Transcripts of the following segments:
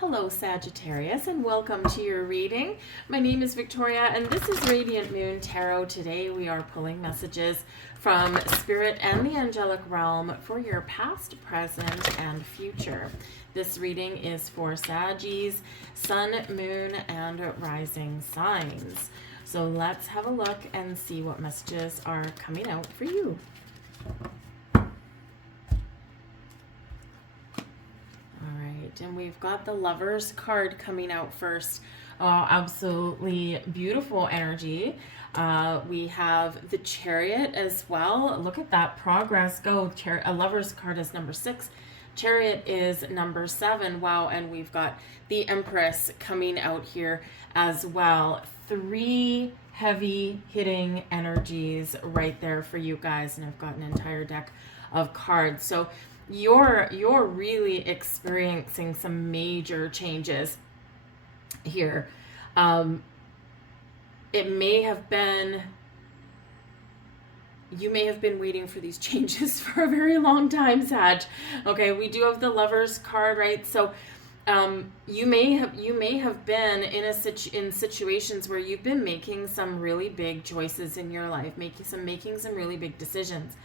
Hello Sagittarius, and welcome to your reading. My name is Victoria and this is Radiant Moon Tarot. Today we are pulling messages from Spirit and the angelic realm for your past, present, and future. This reading is for Saggies, Sun, Moon, and Rising signs. So let's have a look and see what messages are coming out for you. And we've got the Lovers card coming out first. Absolutely beautiful energy. We have the Chariot as well. Look at that progress go. A Lovers card is number 6. Chariot is number 7. Wow. And we've got the Empress coming out here as well. 3 heavy hitting energies right there for you guys. And I've got an entire deck of cards. So you're really experiencing some major changes here. You may have been waiting for these changes for a very long time, Sag. Okay, we do have the Lovers card, right? So you may have been in situations where you've been making some really big choices in your life, making some really big decisions.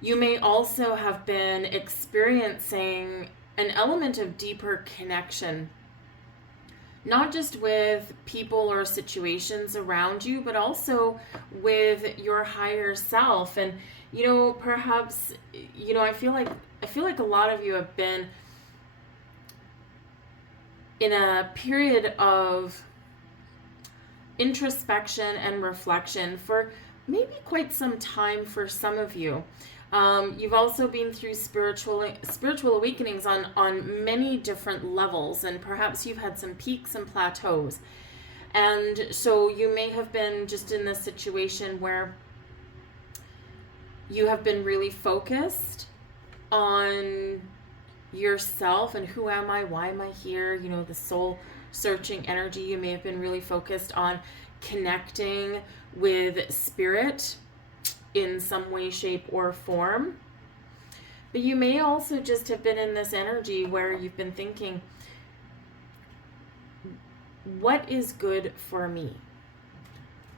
You may also have been experiencing an element of deeper connection, not just with people or situations around you, but also with your higher self. And, perhaps, I feel like a lot of you have been in a period of introspection and reflection for maybe quite some time for some of you. You've also been through spiritual awakenings on many different levels, and perhaps you've had some peaks and plateaus. And so you may have been just in this situation where you have been really focused on yourself and who am I, why am I here, the soul searching energy. You may have been really focused on connecting with spirit in some way, shape, or form. But you may also just have been in this energy where you've been thinking, what is good for me?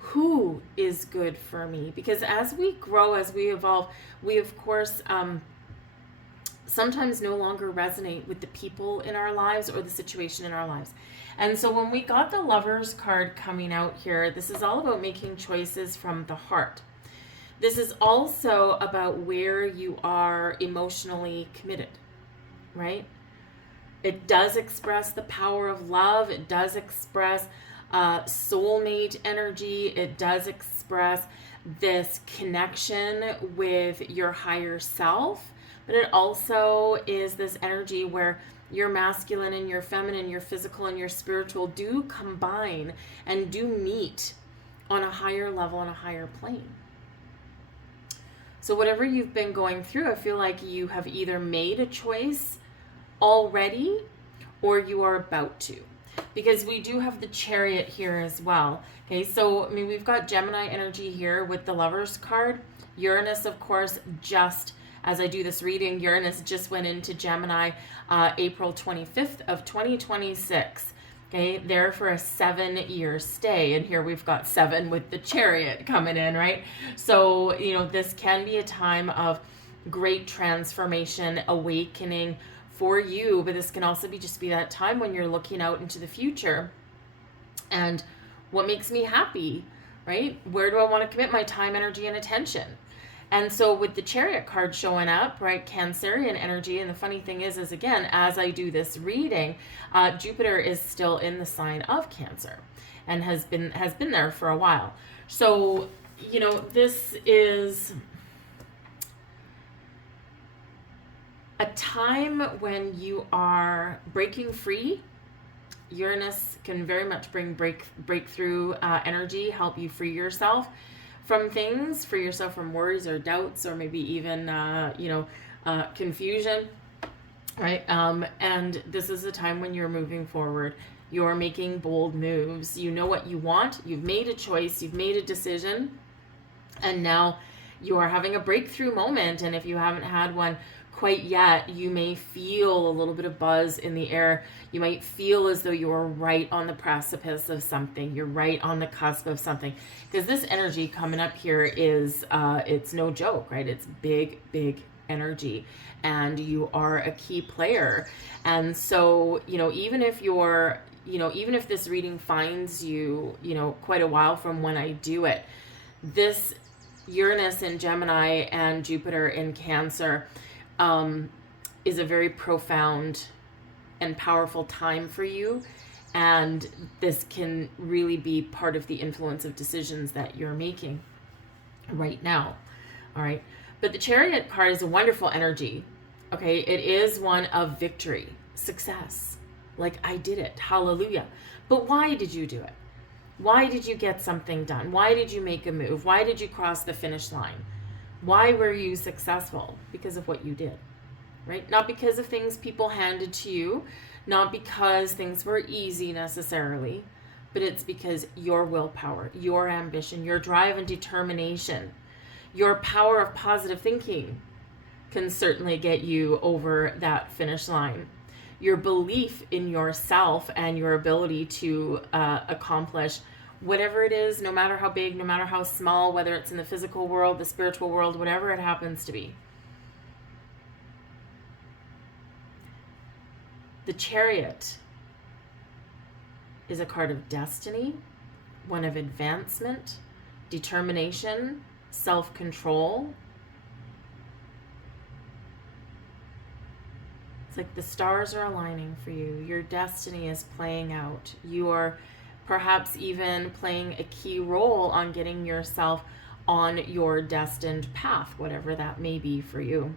Who is good for me? Because as we grow, as we evolve, we of course sometimes no longer resonate with the people in our lives or the situation in our lives. And so when we got the Lovers card coming out here, this is all about making choices from the heart. This is also about where you are emotionally committed, right? It does express the power of love. It does express soulmate energy. It does express this connection with your higher self. But it also is this energy where your masculine and your feminine, your physical and your spiritual do combine and do meet on a higher level, on a higher plane. So whatever you've been going through, I feel like you have either made a choice already or you are about to. Because we do have the Chariot here as well. Okay, so we've got Gemini energy here with the Lovers card. Uranus, of course, just as I do this reading, Uranus just went into Gemini April 25th of 2026. Okay, there for a 7-year stay. And here we've got 7 with the Chariot coming in, right? So, this can be a time of great transformation, awakening for you. But this can also be that time when you're looking out into the future. And what makes me happy, right? Where do I want to commit my time, energy, and attention? And so with the Chariot card showing up, right, Cancerian energy, and the funny thing is again, as I do this reading, Jupiter is still in the sign of Cancer and has been there for a while. So, this is a time when you are breaking free. Uranus can very much bring breakthrough energy, help you free yourself from things, free yourself from worries or doubts or maybe even, confusion, right? And this is a time when you're moving forward. You're making bold moves. You know what you want. You've made a choice. You've made a decision. And now you are having a breakthrough moment. And if you haven't had one quite yet. You may feel a little bit of buzz in the air. You might feel as though you're right on the precipice of something. You're right on the cusp of something. Because this energy coming up here is, it's no joke, right? It's big, big energy. And you are a key player. And so, even if you're, even if this reading finds you, quite a while from when I do it, this Uranus in Gemini and Jupiter in Cancer is a very profound and powerful time for you. And this can really be part of the influence of decisions that you're making right now. All right. But the Chariot card is a wonderful energy. Okay. It is one of victory, success. Like, I did it. Hallelujah. But why did you do it? Why did you get something done? Why did you make a move? Why did you cross the finish line? Why were you successful? Because of what you did, right? Not because of things people handed to you, not because things were easy necessarily, but it's because your willpower, your ambition, your drive and determination, your power of positive thinking can certainly get you over that finish line. Your belief in yourself and your ability to accomplish whatever it is, no matter how big, no matter how small, whether it's in the physical world, the spiritual world, whatever it happens to be. The Chariot is a card of destiny, one of advancement, determination, self-control. It's like the stars are aligning for you. Your destiny is playing out. You are perhaps even playing a key role on getting yourself on your destined path, whatever that may be for you.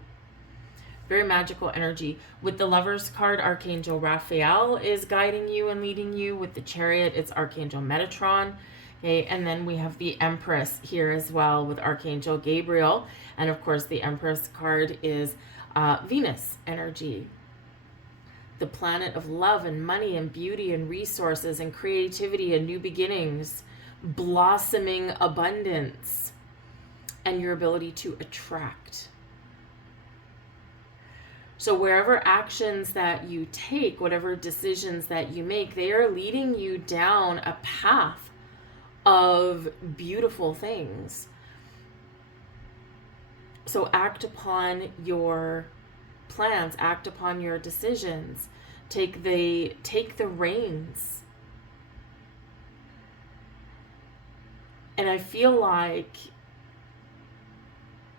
Very magical energy. With the Lovers card, Archangel Raphael is guiding you and leading you. With the Chariot, it's Archangel Metatron. Okay, and then we have the Empress here as well with Archangel Gabriel. And of course, the Empress card is Venus energy. The planet of love and money and beauty and resources and creativity and new beginnings, blossoming abundance, and your ability to attract. So wherever actions that you take, whatever decisions that you make, they are leading you down a path of beautiful things. So act upon your plans, act upon your decisions, take the reins. And I feel like,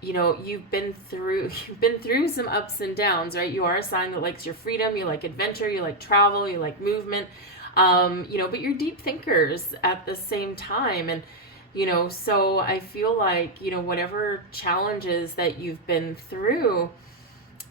you've been through some ups and downs, right? You are a sign that likes your freedom, you like adventure, you like travel, you like movement, but you're deep thinkers at the same time. And so I feel like, whatever challenges that you've been through,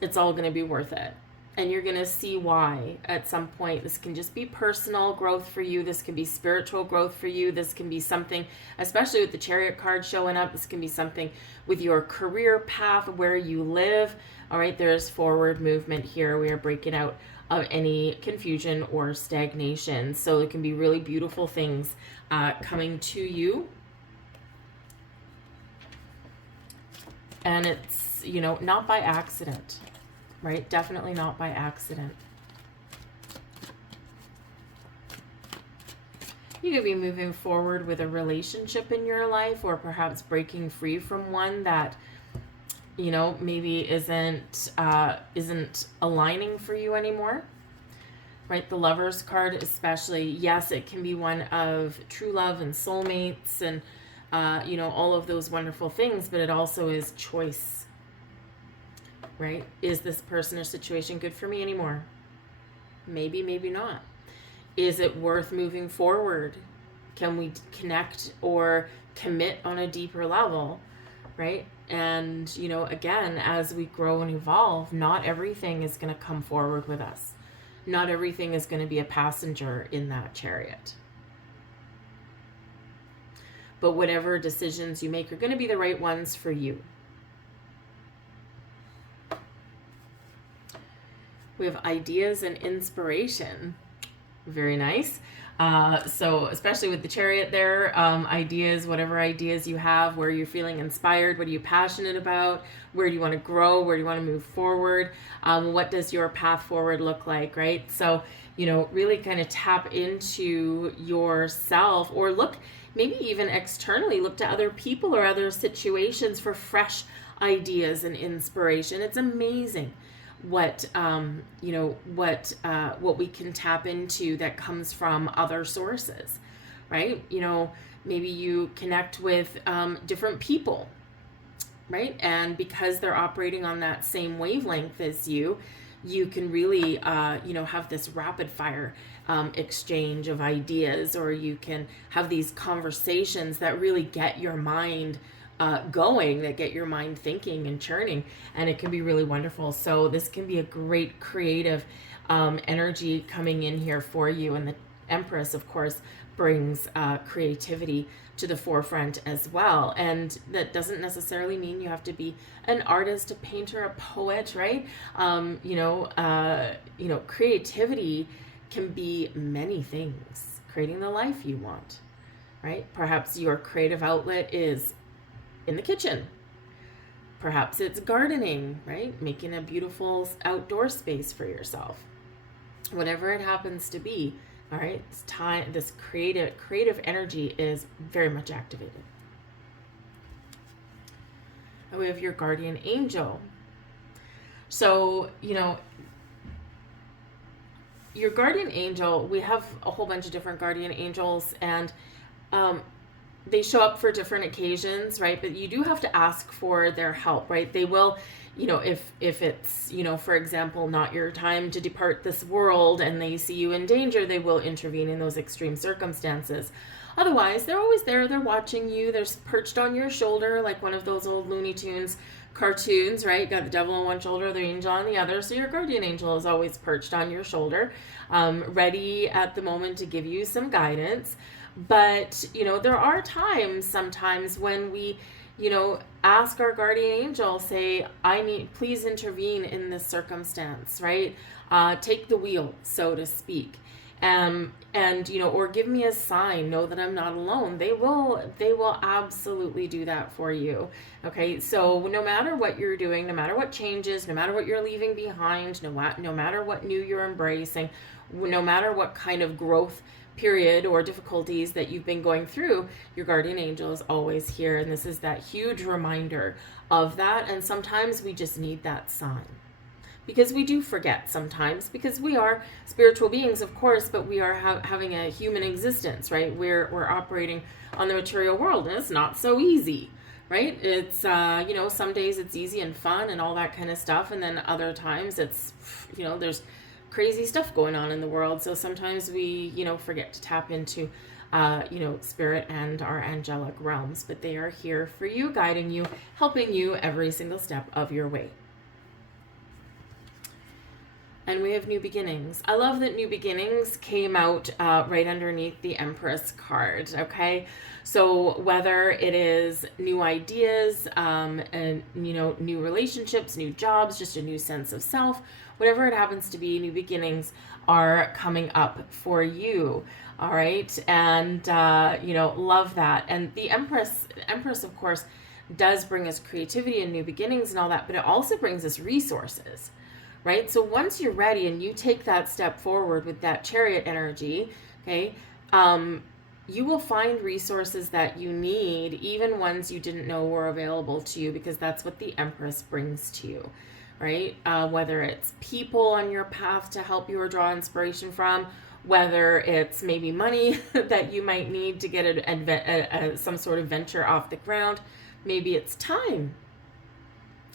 it's all going to be worth it. And you're going to see why at some point. This can just be personal growth for you. This can be spiritual growth for you. This can be something, especially with the Chariot card showing up, this can be something with your career path, where you live. All right, there's forward movement here. We are breaking out of any confusion or stagnation. So it can be really beautiful things coming to you. And it's, not by accident, right? Definitely not by accident. You could be moving forward with a relationship in your life, or perhaps breaking free from one that, maybe isn't aligning for you anymore, right? The Lovers card especially, yes, it can be one of true love and soulmates and all of those wonderful things, but it also is choice, right? Is this person or situation good for me anymore? Maybe, maybe not. Is it worth moving forward? Can we connect or commit on a deeper level, right? And, again, as we grow and evolve, not everything is going to come forward with us. Not everything is going to be a passenger in that chariot. But whatever decisions you make are going to be the right ones for you. We have ideas and inspiration. Very nice. So especially with the chariot there, ideas, whatever ideas you have, where you're feeling inspired, what are you passionate about, where do you want to grow, where do you want to move forward, what does your path forward look like, right? So, you know, really kind of tap into yourself, or look, maybe even externally, look to other people or other situations for fresh ideas and inspiration. It's amazing what what we can tap into that comes from other sources, right? You know, maybe you connect with different people, right? And because they're operating on that same wavelength as you can really have this rapid fire exchange of ideas, or you can have these conversations that really get your mind going, that get your mind thinking and churning, and it can be really wonderful. So this can be a great creative energy coming in here for you. And the Empress, of course, brings creativity to the forefront as well. And that doesn't necessarily mean you have to be an artist, a painter, a poet, right? Creativity can be many things. Creating the life you want, right? Perhaps your creative outlet is in the kitchen. Perhaps it's gardening, right? Making a beautiful outdoor space for yourself. Whatever it happens to be, all right? This creative energy is very much activated. And we have your guardian angel. So, your guardian angel, we have a whole bunch of different guardian angels, and they show up for different occasions, right? But you do have to ask for their help, right? They will, if it's, for example, not your time to depart this world and they see you in danger, they will intervene in those extreme circumstances. Otherwise, they're always there. They're watching you. They're perched on your shoulder, like one of those old Looney Tunes cartoons, right? Got the devil on one shoulder, the angel on the other. So your guardian angel is always perched on your shoulder, ready at the moment to give you some guidance. But, there are times sometimes when we, ask our guardian angel, say, please intervene in this circumstance, right? Take the wheel, so to speak. Or give me a sign, know that I'm not alone. They will absolutely do that for you. Okay. So no matter what you're doing, no matter what changes, no matter what you're leaving behind, no matter what new you're embracing, no matter what kind of growth period or difficulties that you've been going through, your guardian angel is always here. And this is that huge reminder of that. And sometimes we just need that sign, because we do forget sometimes, because we are spiritual beings, of course, but we are having a human existence, right? We're operating on the material world, and it's not so easy, right? It's, some days it's easy and fun and all that kind of stuff. And then other times it's, there's crazy stuff going on in the world. So sometimes we, forget to tap into, spirit and our angelic realms, but they are here for you, guiding you, helping you every single step of your way. And we have new beginnings. I love that new beginnings came out right underneath the Empress card, okay? So whether it is new ideas, and, new relationships, new jobs, just a new sense of self, whatever it happens to be, new beginnings are coming up for you, all right? And, love that. And the Empress, of course, does bring us creativity and new beginnings and all that, but it also brings us resources, right? So once you're ready and you take that step forward with that chariot energy, okay, you will find resources that you need, even ones you didn't know were available to you, because that's what the Empress brings to you, right? Whether it's people on your path to help you or draw inspiration from, whether it's maybe money that you might need to get some sort of venture off the ground, maybe it's time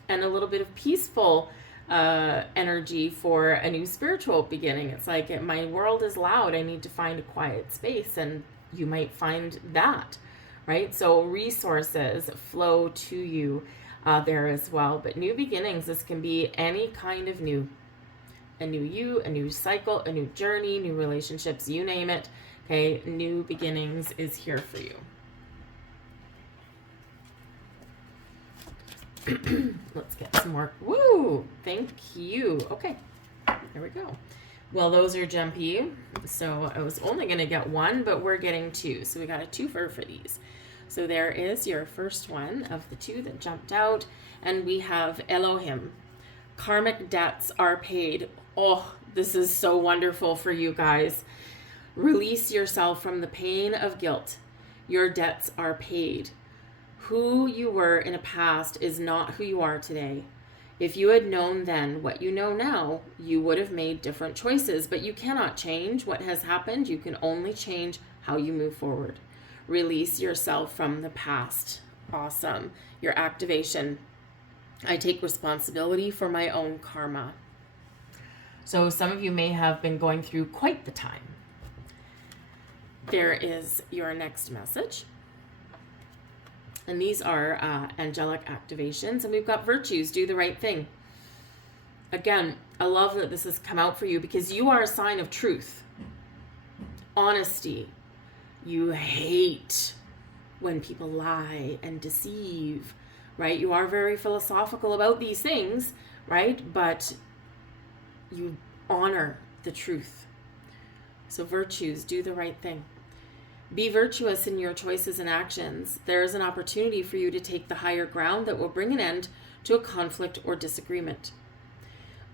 and a little bit of peaceful energy for a new spiritual beginning. It's like, my world is loud, I need to find a quiet space, and you might find that, right? So resources flow to you there as well. But new beginnings, this can be any kind of new, a new you, a new cycle, a new journey, new relationships, you name it. Okay, new beginnings is here for you. Let's get some more. Woo! Thank you. Okay, there we go. Well, those are jumpy. So I was only going to get one, but we're getting two. So we got a twofer for these. So there is your first one of the two that jumped out. And we have Elohim. Karmic debts are paid. Oh, this is so wonderful for you guys. Release yourself from the pain of guilt. Your debts are paid. Who you were in a past is not who you are today. If you had known then what you know now, you would have made different choices, but you cannot change what has happened. You can only change how you move forward. Release yourself from the past. Awesome. Your activation. I take responsibility for my own karma. So some of you may have been going through quite the time. There is your next message. And these are angelic activations. And we've got virtues. Do the right thing. Again, I love that this has come out for you because you are a sign of truth. Honesty. You hate when people lie and deceive, right? You are very philosophical about these things, right? But you honor the truth. So virtues. Do the right thing. Be virtuous in your choices and actions. There is an opportunity for you to take the higher ground that will bring an end to a conflict or disagreement.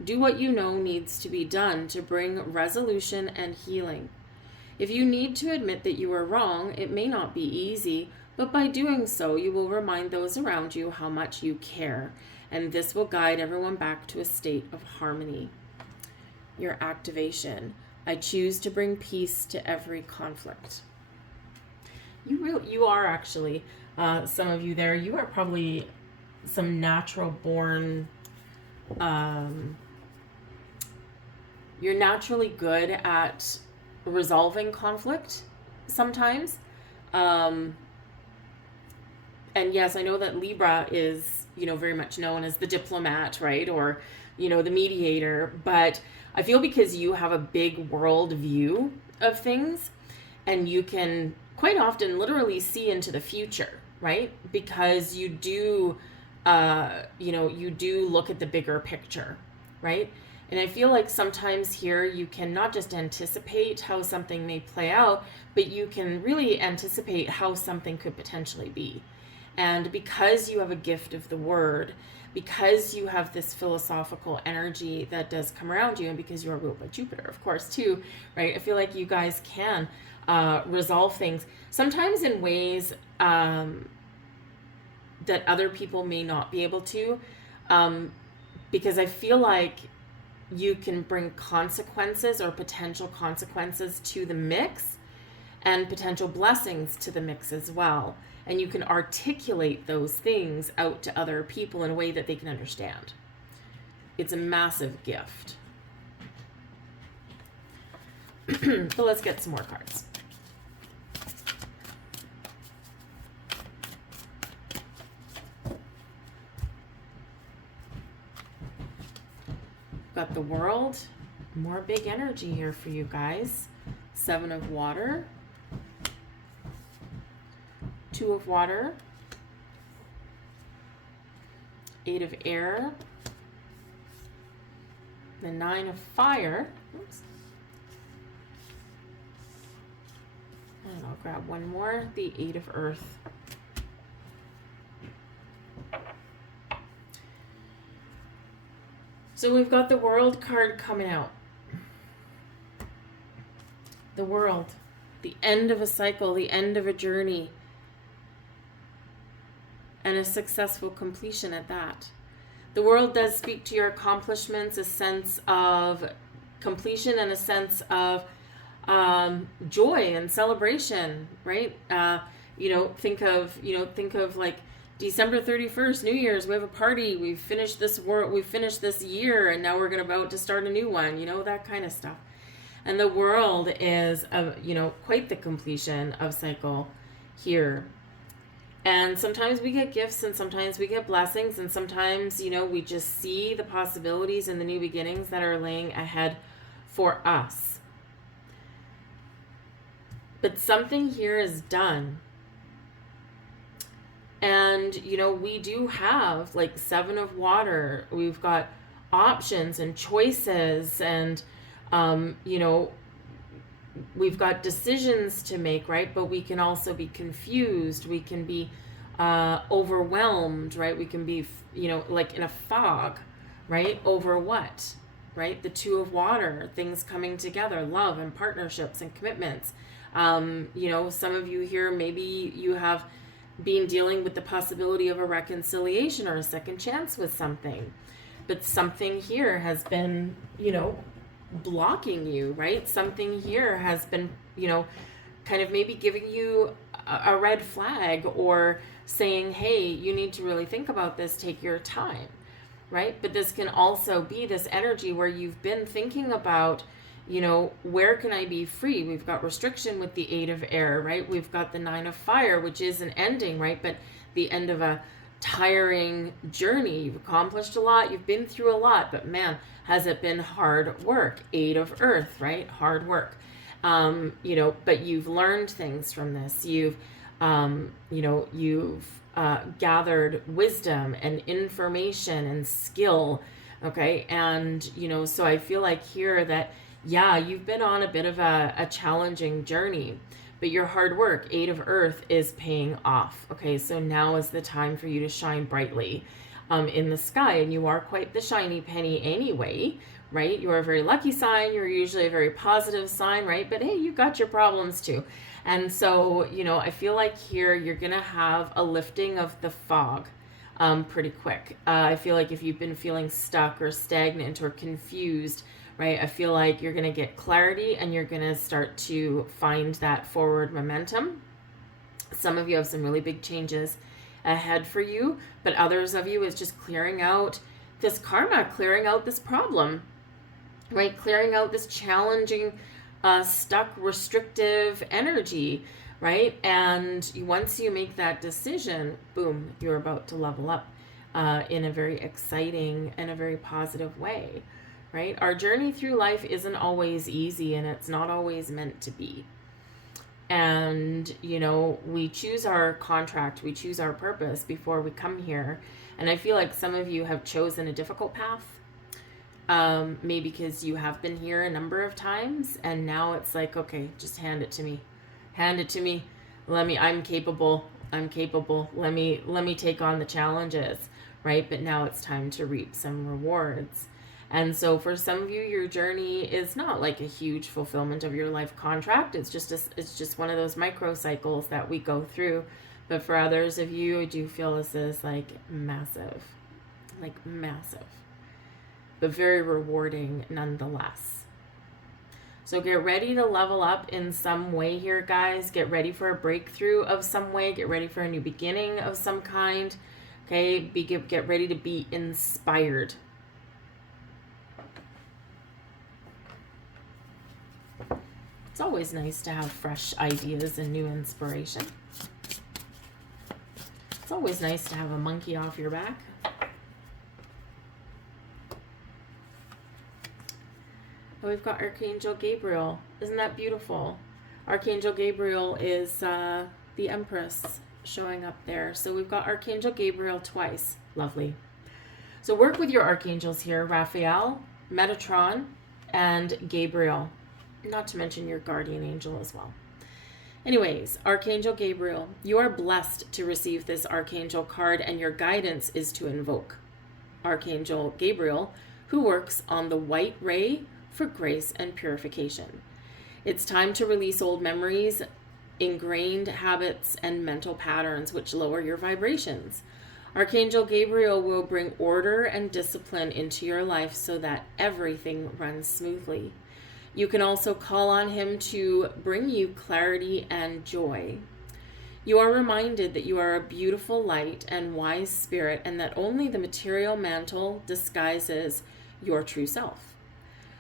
Do what you know needs to be done to bring resolution and healing. If you need to admit that you are wrong, it may not be easy, but by doing so, you will remind those around you how much you care, and this will guide everyone back to a state of harmony. Your activation. I choose to bring peace to every conflict. You are actually, some of you there, you are probably some natural born, you're naturally good at resolving conflict sometimes. And yes, I know that Libra is, very much known as the diplomat, right? Or, the mediator. But I feel because you have a big world view of things and you can quite often literally see into the future, right? Because you do, you do look at the bigger picture, right? And I feel like sometimes here you can not just anticipate how something may play out, but you can really anticipate how something could potentially be. And because you have a gift of the word, because you have this philosophical energy that does come around you, and because you are ruled by Jupiter, of course, too, right? I feel like you guys can resolve things, sometimes in ways that other people may not be able to, because I feel like you can bring consequences or potential consequences to the mix and potential blessings to the mix as well. And you can articulate those things out to other people in a way that they can understand. It's a massive gift. So let's get some more cards. Got the World. More big energy here for you guys. 7 of Water. 2 of Water. 8 of Air. The 9 of Fire. Oops. And I'll grab one more. The 8 of Earth. So we've got the World card coming out. The World. The end of a cycle, the end of a journey. And a successful completion at that. The World does speak to your accomplishments, a sense of completion and a sense of joy and celebration, right? Think of like December 31st, New Year's, we have a party, we've finished this year, and now we're about to start a new one, that kind of stuff. And the World is, quite the completion of cycle here. And sometimes we get gifts, and sometimes we get blessings, and sometimes, we just see the possibilities and the new beginnings that are laying ahead for us. But something here is done. And, we do have like 7 of Water. We've got options and choices and, You know, we've got decisions to make, right? But we can also be confused. We can be overwhelmed, right? We can be, you know, like in a fog, right? Over what, right? The two of water, things coming together, love and partnerships and commitments. You know, some of you here, maybe you have been dealing with the possibility of a reconciliation or a second chance with something. But something here has been, you know, blocking you, right? Something here has been, you know, kind of maybe giving you a red flag or saying, hey, you need to really think about this, take your time, right? But this can also be this energy where you've been thinking about, you know, where can I be free? We've got restriction with the 8 of air, right? We've got the 9 of fire, which is an ending, right? But the end of a tiring journey. You've accomplished a lot, you've been through a lot, but man, has it been hard work? 8 of earth, right? Hard work. You know, but you've learned things from this. You've, you know, you've gathered wisdom and information and skill. Okay. And, you know, so I feel like here that, yeah, you've been on a bit of a challenging journey, but your hard work, 8 of earth, is paying off. Okay. So now is the time for you to shine brightly in the sky. And you are quite the shiny penny anyway, right? You are a very lucky sign. You're usually a very positive sign, right? But hey, you've got your problems too. And so, you know, I feel like here you're going to have a lifting of the fog pretty quick. I feel like if you've been feeling stuck or stagnant or confused, right? I feel like you're going to get clarity and you're going to start to find that forward momentum. Some of you have some really big changes ahead for you, but others of you is just clearing out this karma, clearing out this problem, right? Clearing out this challenging, stuck, restrictive energy, right? And once you make that decision, boom, you're about to level up in a very exciting and a very positive way, right? Our journey through life isn't always easy, and it's not always meant to be. And, you know, we choose our contract, we choose our purpose before we come here. And I feel like some of you have chosen a difficult path, maybe because you have been here a number of times, and now it's like, okay, just hand it to me. Hand it to me. I'm capable. Let me take on the challenges, right? But now it's time to reap some rewards. And so for some of you, your journey is not like a huge fulfillment of your life contract. It's just one of those micro cycles that we go through. But for others of you, I do feel this is like massive, but very rewarding nonetheless. So get ready to level up in some way here, guys. Get ready for a breakthrough of some way. Get ready for a new beginning of some kind. Okay, get ready to be inspired. It's always nice to have fresh ideas and new inspiration. It's always nice to have a monkey off your back. Oh, we've got Archangel Gabriel. Isn't that beautiful? Archangel Gabriel is the Empress showing up there. So we've got Archangel Gabriel twice. Lovely. So work with your archangels here, Raphael, Metatron, and Gabriel. Not to mention your guardian angel as well. Anyways, Archangel Gabriel, you are blessed to receive this archangel card, and your guidance is to invoke Archangel Gabriel, who works on the white ray for grace and purification. It's time to release old memories, ingrained habits, and mental patterns which lower your vibrations. Archangel Gabriel will bring order and discipline into your life so that everything runs smoothly. You can also call on him to bring you clarity and joy. You are reminded that you are a beautiful light and wise spirit, and that only the material mantle disguises your true self.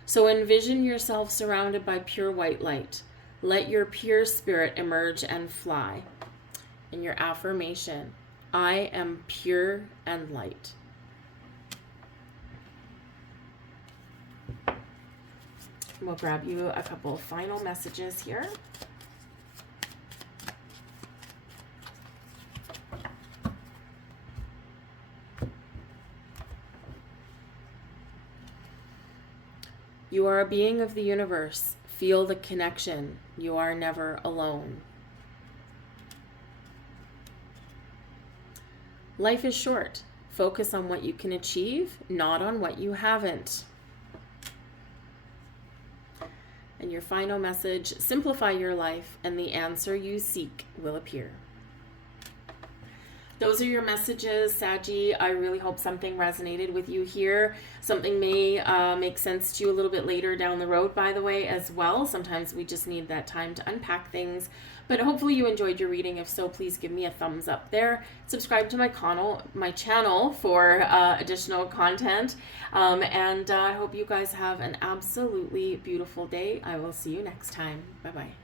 So envision yourself surrounded by pure white light. Let your pure spirit emerge and fly. And your affirmation, I am pure and light. We'll grab you a couple of final messages here. You are a being of the universe. Feel the connection. You are never alone. Life is short. Focus on what you can achieve, not on what you haven't. And your final message, simplify your life and the answer you seek will appear. Those are your messages, Saggy. I really hope something resonated with you here. Something may make sense to you a little bit later down the road, by the way, as well. Sometimes we just need that time to unpack things. But hopefully you enjoyed your reading. If so, please give me a thumbs up there. Subscribe to my channel for additional content. And I hope you guys have an absolutely beautiful day. I will see you next time. Bye-bye.